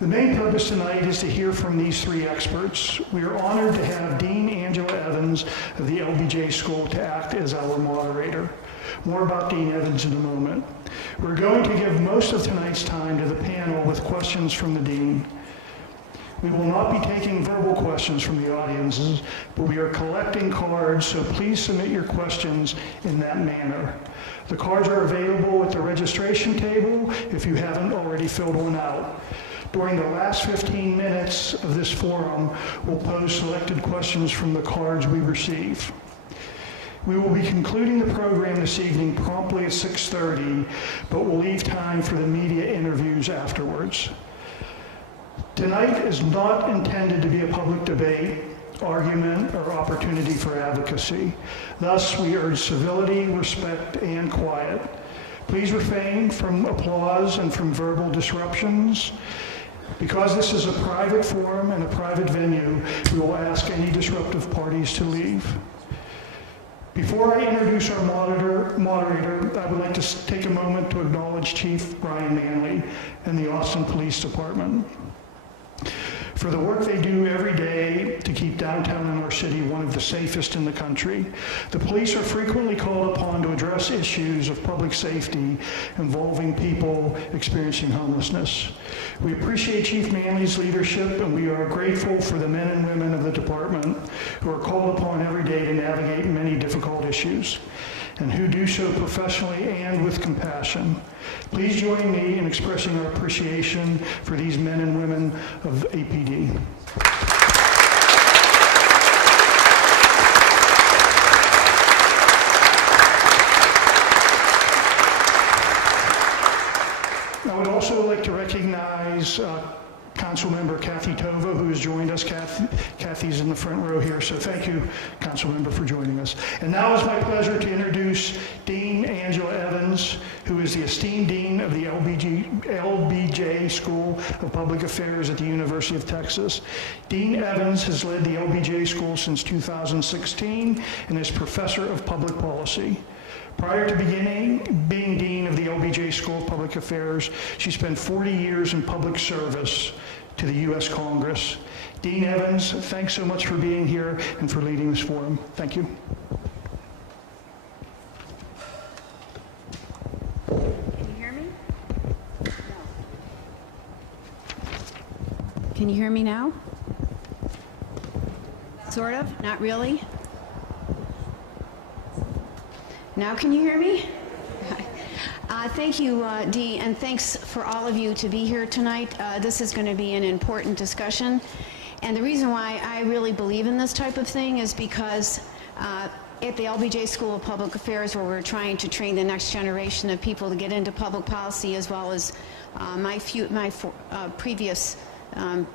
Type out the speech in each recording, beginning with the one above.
The main purpose tonight is to hear from these three experts. We are honored to have Dean Angela Evans of the LBJ School to act as our moderator. More about Dean Evans in a moment. We're going to give most of tonight's time to the panel with questions from the Dean. We will not be taking verbal questions from the audiences, but we are collecting cards, so please submit your questions in that manner. The cards are available at the registration table if you haven't already filled one out. During the last 15 minutes of this forum, we'll pose selected questions from the cards we receive. We will be concluding the program this evening promptly at 6:30, but we'll leave time for the media interviews afterwards. Tonight is not intended to be a public debate, argument, or opportunity for advocacy. Thus, we urge civility, respect, and quiet. Please refrain from applause and from verbal disruptions. Because this is a private forum and a private venue, we will ask any disruptive parties to leave. Before I introduce our moderator, I would like to take a moment to acknowledge Chief Brian Manley and the Austin Police Department for the work they do every day to keep downtown in our city one of the safest in the country. The police are frequently called upon to address issues of public safety involving people experiencing homelessness. We appreciate Chief Manley's leadership, and we are grateful for the men and women of the department who are called upon every day to navigate many difficult issues, and who do so professionally and with compassion. Please join me in expressing our appreciation for these men and women of APD. I would also like to recognize Councilmember Kathy Tova, who has joined us. Kathy's in the front row here, so thank you, Councilmember, for joining us. And now it's my pleasure to introduce Dean Angela Evans, who is the esteemed Dean of the LBJ School of Public Affairs at the University of Texas. Dean Evans has led the LBJ School since 2016 and is Professor of Public Policy. Prior to being Dean of the LBJ School of Public Affairs, she spent 40 years in public service to the U.S. Congress. Dean Evans, thanks so much for being here and for leading this forum. Thank you. Can you hear me? No. Can you hear me now? Sort of? Not really? Now can you hear me? Thank you, Dee, and thanks for all of you to be here tonight. This is going to be an important discussion, and the reason why I really believe in this type of thing is because at the LBJ School of Public Affairs, where we're trying to train the next generation of people to get into public policy, as well as my previous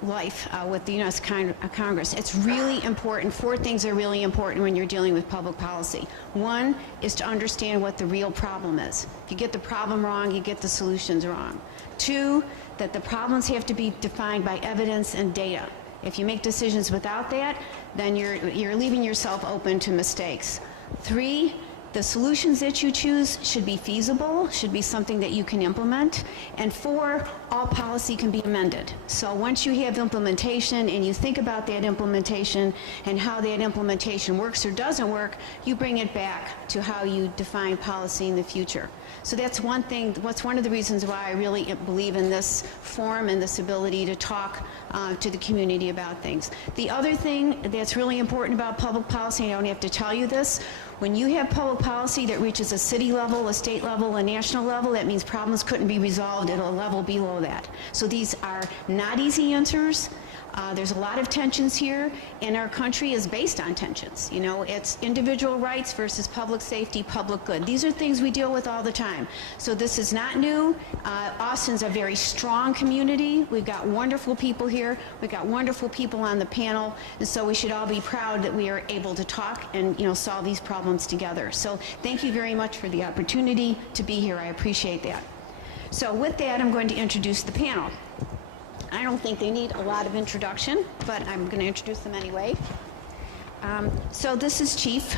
life with the U.S. Congress. It's really important. Four things are really important when you're dealing with public policy. One is to understand what the real problem is. If you get the problem wrong, you get the solutions wrong. Two, that the problems have to be defined by evidence and data. If you make decisions without that, then you're leaving yourself open to mistakes. Three, the solutions that you choose should be feasible, should be something that you can implement. And four, all policy can be amended. So once you have implementation and you think about that implementation and how that implementation works or doesn't work, you bring it back to how you define policy in the future. So that's one thing, one of the reasons why I really believe in this forum and this ability to talk to the community about things. The other thing that's really important about public policy, and I don't have to tell you this, when you have public policy that reaches a city level, a state level, a national level, that means problems couldn't be resolved at a level below that. So these are not easy answers. There's a lot of tensions here, and our country is based on tensions. You know, it's individual rights versus public safety, public good. These are things we deal with all the time. So this is not new. Austin's a very strong community. We've got wonderful people here. We've got wonderful people on the panel, and so we should all be proud that we are able to talk and, you know, solve these problems together. So thank you very much for the opportunity to be here. I appreciate that. So with that, I'm going to introduce the panel. I don't think they need a lot of introduction, but I'm going to introduce them anyway. So this is Chief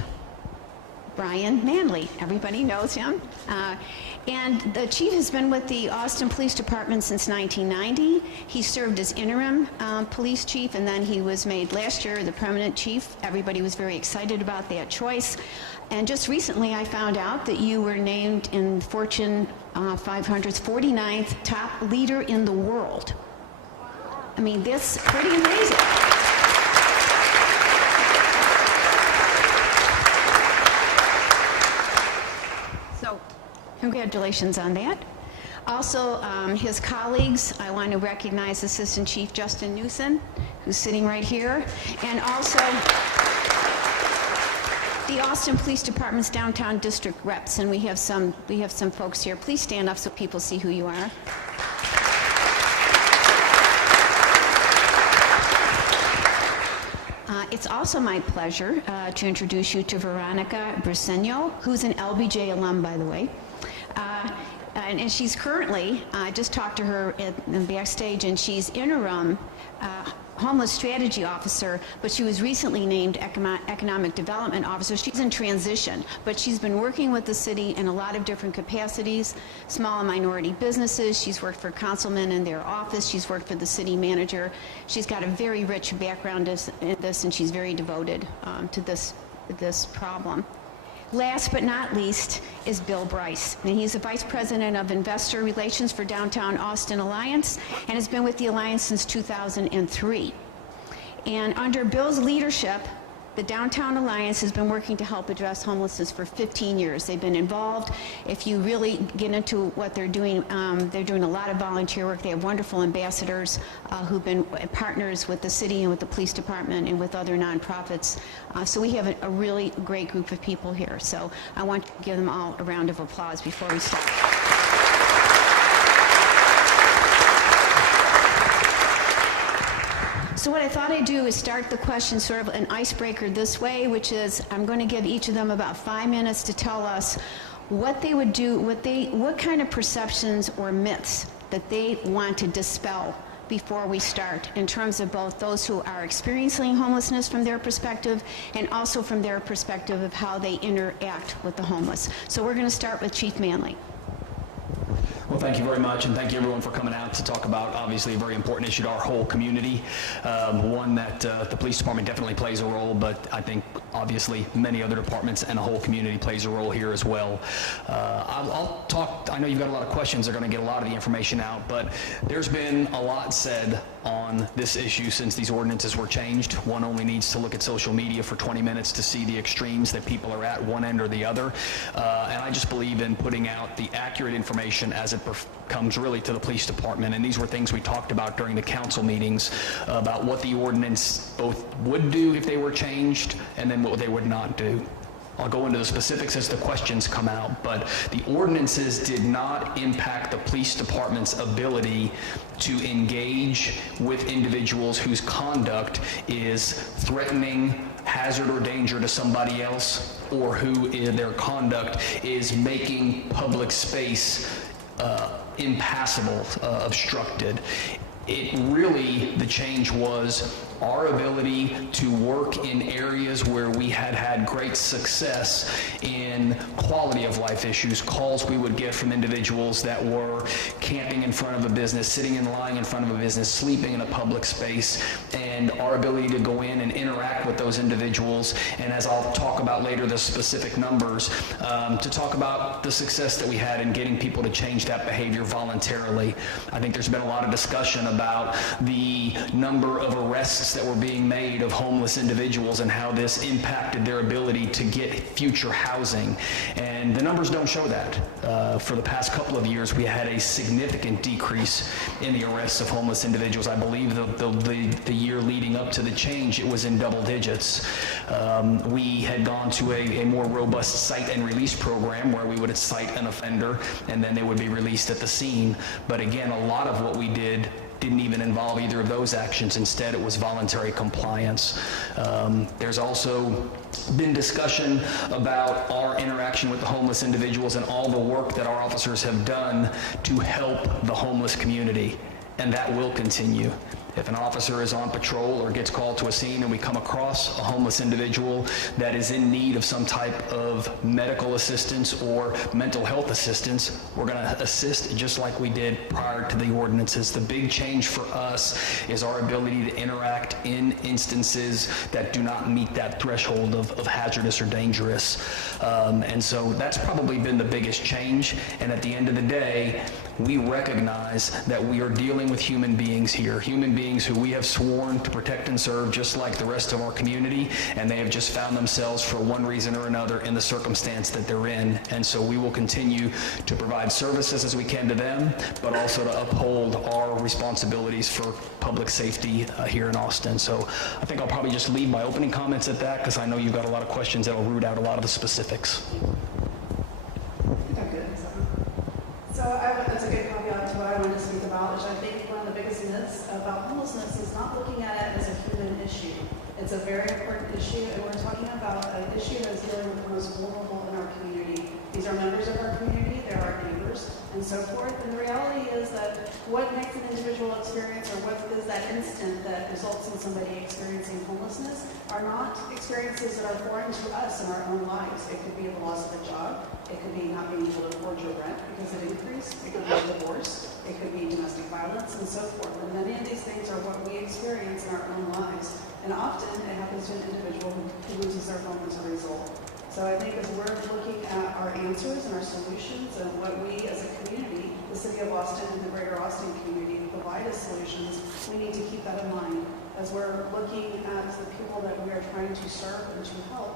Brian Manley. Everybody knows him. And the chief has been with the Austin Police Department since 1990. He served as interim police chief, and then he was made last year the permanent chief. Everybody was very excited about that choice. And just recently I found out that you were named in Fortune 500's 49th top leader in the world. I mean, that's pretty amazing. So, congratulations on that. Also, his colleagues, I want to recognize Assistant Chief Justin Newsom, who's sitting right here, and also the Austin Police Department's downtown district reps, and we have some folks here. Please stand up so people see who you are. It's also my pleasure to introduce you to Veronica Briceño, who's an LBJ alum, by the way. And she's currently, I just talked to her in backstage, and she's interim homeless strategy officer, but she was recently named economic development officer. She's in transition, but she's been working with the city in a lot of different capacities, small and minority businesses. She's worked for councilmen in their office. She's worked for the city manager. She's got a very rich background in this, and she's very devoted to this problem. Last but not least is Bill Bryce, and he's the Vice President of Investor Relations for Downtown Austin Alliance and has been with the Alliance since 2003. And under Bill's leadership, the Downtown Alliance has been working to help address homelessness for 15 years. They've been involved. If you really get into what they're doing a lot of volunteer work. They have wonderful ambassadors who've been partners with the city and with the police department and with other nonprofits. So we have a really great group of people here. So I want to give them all a round of applause before we start. So what I thought I'd do is start the question sort of an icebreaker this way, which is I'm going to give each of them about 5 minutes to tell us what they would do, what kind of perceptions or myths that they want to dispel before we start, in terms of both those who are experiencing homelessness from their perspective and also from their perspective of how they interact with the homeless. So we're going to start with Chief Manley. Well, thank you very much, and thank you everyone for coming out to talk about obviously a very important issue to our whole community, one that the police department definitely plays a role, but I think obviously many other departments and the whole community plays a role here as well. I'll talk, I know you've got a lot of questions, they're going to get a lot of the information out, but there's been a lot said on this issue since these ordinances were changed. One only needs to look at social media for 20 minutes to see the extremes that people are at one end or the other, and I just believe in putting out the accurate information as it comes really to the police department. And these were things we talked about during the council meetings about what the ordinance both would do if they were changed and then what they would not do. I'll go into the specifics as the questions come out, but the ordinances did not impact the police department's ability to engage with individuals whose conduct is threatening, hazard, or danger to somebody else, or who in their conduct is making public space impassable, obstructed. It really, the change was our ability to work in areas where we had had great success in quality of life issues, calls we would get from individuals that were camping in front of a business, sitting and lying in front of a business, sleeping in a public space, and our ability to go in and interact with those individuals, and as I'll talk about later, the specific numbers, to talk about the success that we had in getting people to change that behavior voluntarily. I think there's been a lot of discussion about the number of arrests that were being made of homeless individuals and how this impacted their ability to get future housing. And the numbers don't show that. For the past couple of years, we had a significant decrease in the arrests of homeless individuals. I believe the year leading up to the change, it was in double digits. We had gone to a more robust cite and release program where we would cite an offender and then they would be released at the scene. But again, a lot of what we did didn't even involve either of those actions. Instead, it was voluntary compliance. There's also been discussion about our interaction with the homeless individuals and all the work that our officers have done to help the homeless community, and that will continue. If an officer is on patrol or gets called to a scene and we come across a homeless individual that is in need of some type of medical assistance or mental health assistance, we're going to assist just like we did prior to the ordinances. The big change for us is our ability to interact in instances that do not meet that threshold of hazardous or dangerous. And so that's probably been the biggest change. And at the end of the day, we recognize that we are dealing with human beings here, human beings who we have sworn to protect and serve just like the rest of our community, and they have just found themselves for one reason or another in the circumstance that they're in. And so we will continue to provide services as we can to them, but also to uphold our responsibilities for public safety here in Austin. So I think I'll probably just leave my opening comments at that, because I know you've got a lot of questions that'll root out a lot of the specifics. So that's a good caveat to what I wanted to speak about, which I think one of the biggest myths about homelessness is not looking at it as a human issue. It's a very important issue, and we're talking about an issue that is dealing with the most vulnerable in our community. These are members of our community, they're our neighbors, and so forth. And the reality is that what makes an individual experience, or what is that instant that results in somebody experiencing homelessness, are not experiences that are foreign to us in our own lives. It could be the loss of a job. It could be not being able to afford your rent because it increased. It could be a divorce. It could be domestic violence, and so forth. And many of these things are what we experience in our own lives. And often it happens to an individual who loses their home as a result. So I think as we're looking at our answers and our solutions and what we as a community, the city of Austin and the greater Austin community, provide as solutions, we need to keep that in mind. As we're looking at the people that we are trying to serve and to help,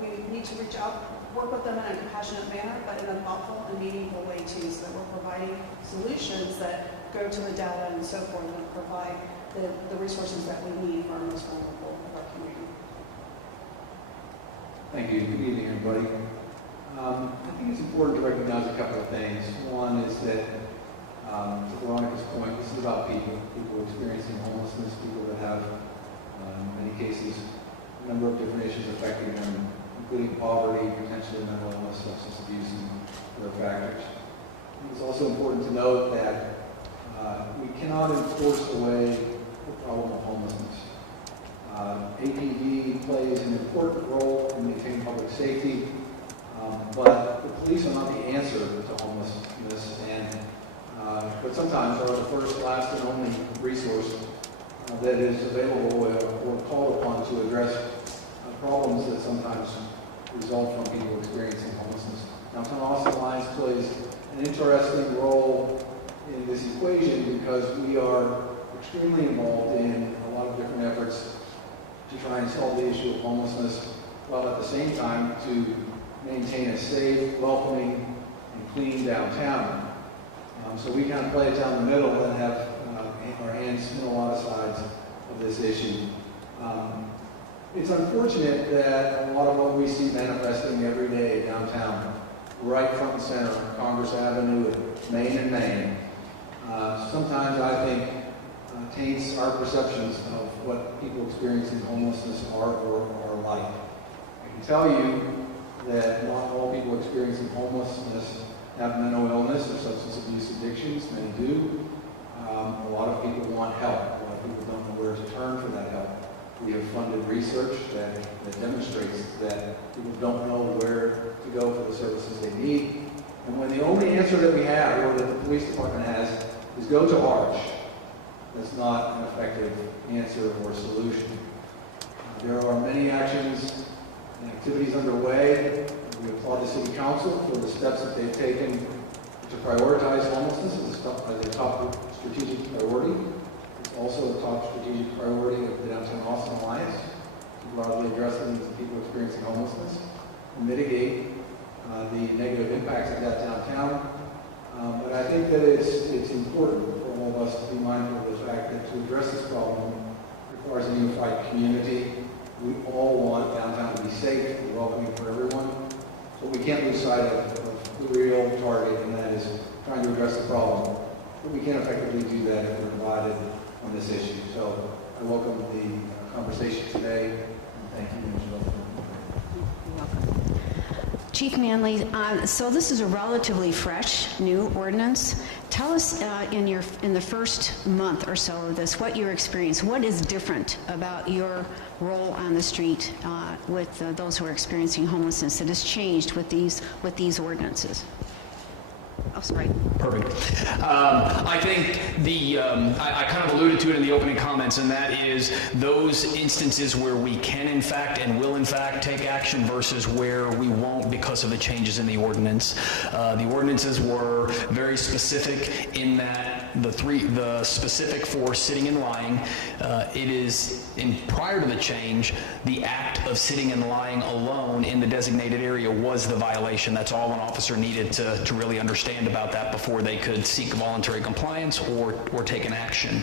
we need to reach out, work with them in a compassionate manner, but in a thoughtful and meaningful way too, so that we're providing solutions that go to the data and so forth, and provide the resources that we need for our most vulnerable of our community. Thank you. Good evening, everybody. I think it's important to recognize a couple of things. One is that, to Veronica's point, this is about people experiencing homelessness, people that have, in many cases, a number of different issues affecting them, including poverty, potentially mental illness, substance abuse, and other factors. It's also important to note that we cannot enforce away the problem of homelessness. APD plays an important role in maintaining public safety, but the police are not the answer to homelessness, but sometimes are the first, last, and only resource that is available or called upon to address problems that sometimes result from people experiencing homelessness. Downtown Austin Alliance plays an interesting role in this equation because we are extremely involved in a lot of different efforts to try and solve the issue of homelessness, while at the same time to maintain a safe, welcoming, and clean downtown. So we kind of play it down the middle and have our hands in a lot of sides of this issue. It's unfortunate that a lot of what we see manifesting every day downtown, right front and center on Congress Avenue and Main and Main, sometimes I think taints our perceptions of what people experiencing homelessness are or are like. I can tell you that not all people experiencing homelessness have mental illness or substance abuse addictions. Many do. A lot of people want help. A lot of people don't know where to turn for that help. We have funded research that demonstrates that people don't know where to go for the services they need. And when the only answer that we have, or that the police department has, is go to Arch, that's not an effective answer or solution. There are many actions and activities underway. We applaud the City Council for the steps that they've taken to prioritize homelessness as a top strategic priority. It's also a top strategic priority of the Downtown Austin Alliance to broadly address the needs of people experiencing homelessness and mitigate the negative impacts of that downtown. But I think that it's important for all of us to be mindful of the fact that to address this problem requires a unified community. We all want downtown to be safe and welcoming for everyone, but we can't lose sight of the real target, and that is trying to address the problem. But we can't effectively do that if we're divided on this issue. So I welcome the conversation today, and thank you, Angela. You're welcome. Chief Manley, so this is a relatively fresh, new ordinance. Tell us in the first month or so of this, what your experience, what is different about your role on the street with those who are experiencing homelessness that has changed with these ordinances? Oh, sorry. Perfect. I think I kind of alluded to it in the opening comments, and that is those instances where we can in fact and will in fact take action versus where we won't because of the changes in the ordinance. The ordinances were very specific in that the specific for sitting and lying, it is prior to the change, the act of sitting and lying alone in the designated area was the violation. That's all an officer needed to really understand about that before they could seek voluntary compliance or take an action.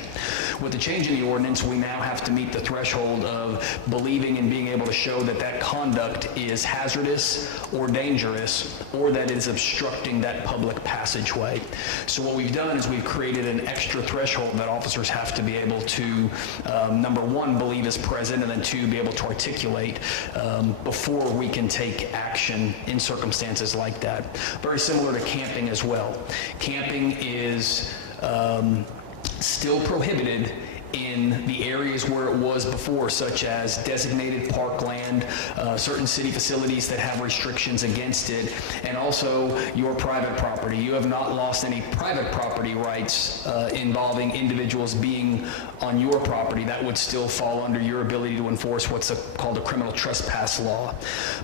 With the change in the ordinance, we now have to meet the threshold of believing and being able to show that that conduct is hazardous or dangerous or that it is obstructing that public passageway. So what we've done is we've created an extra threshold that officers have to be able to, number one, believe is present, and then two, be able to articulate before we can take action in circumstances like that. Very similar to camping as well. Camping is still prohibited in the areas where it was before, such as designated parkland, certain city facilities that have restrictions against it, and also your private property. You have not lost any private property rights involving individuals being on your property. That would still fall under your ability to enforce what's called a criminal trespass law.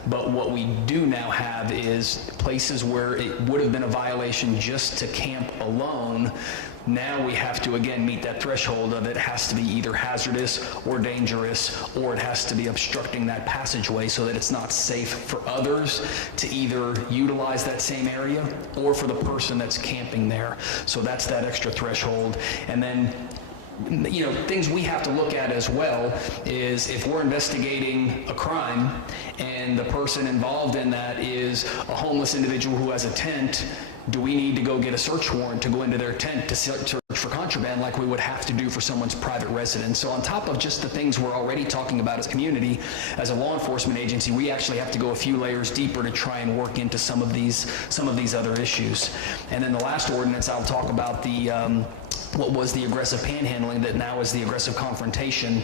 But what we do now have is places where it would have been a violation just to camp alone. Now we have to, again, meet that threshold of it has to be either hazardous or dangerous, or it has to be obstructing that passageway so that it's not safe for others to either utilize that same area or for the person that's camping there. So that's that extra threshold. And then, you know, things we have to look at as well is if we're investigating a crime and the person involved in that is a homeless individual who has a tent, do we need to go get a search warrant to go into their tent to search for contraband like we would have to do for someone's private residence? So on top of just the things we're already talking about as a community, as a law enforcement agency, we actually have to go a few layers deeper to try and work into some of these other issues. And then the last ordinance, I'll talk about what was the aggressive panhandling that now is the aggressive confrontation.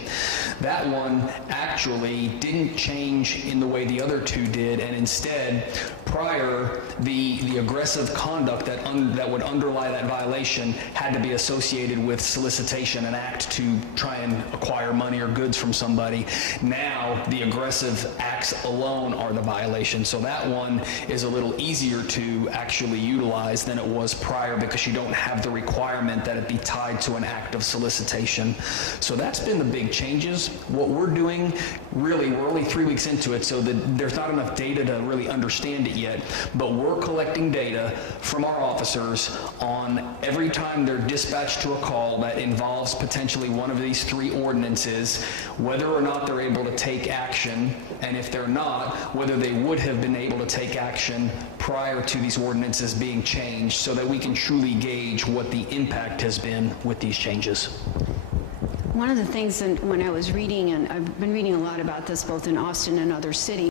That one actually didn't change in the way the other two did, and instead, prior, the aggressive conduct that would underlie that violation had to be associated with solicitation, an act to try and acquire money or goods from somebody. Now, the aggressive acts alone are the violation. So that one is a little easier to actually utilize than it was prior because you don't have the requirement that it be tied to an act of solicitation. So that's been the big changes. What we're doing, really, we're only 3 weeks into it, so there's not enough data to really understand it yet, but we're collecting data from our officers on every time they're dispatched to a call that involves potentially one of these 3 ordinances, whether or not they're able to take action, and if they're not, whether they would have been able to take action prior to these ordinances being changed, so that we can truly gauge what the impact has been with these changes. One of the things when I was reading, and I've been reading a lot about this both in Austin and other cities,